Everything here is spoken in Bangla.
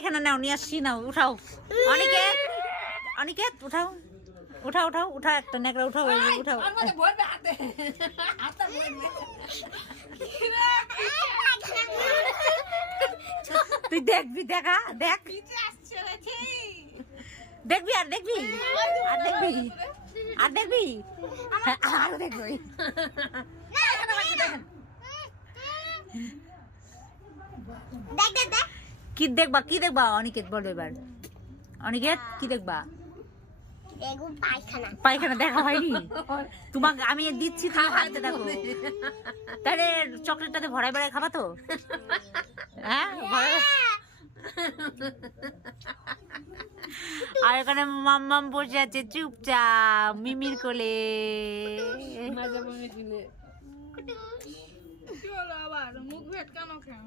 এখানে নাও, নিয়ে আসছি, নাও উঠাও। অনিকেত, অনিকেত উঠাও, উঠাও উঠাও উঠা, একটা নেকড়া উঠাও, এই যে উঠাও। তুই দেখবি, দেখা দেখ, দেখবি আর দেখবি আর দেখবি আর দেখবি আরো দেখবি। কি দেখবা, কি দেখবা অনিকেত বলো এবার। অনিকেত কি দেখবা? পায়খানা দেখা হয়নি তোমাকে, আমি দিচ্ছি, তুমি হাঁটতে দেখো। তাহলে চকলেটটাতে ভরাই বেড়াই খাবা তো? হ্যাঁ, আর এখানে মাম্মাম বসে আছে চুপচাপ মিমির কোলে। আবার মুখ ভেটকানো কেন?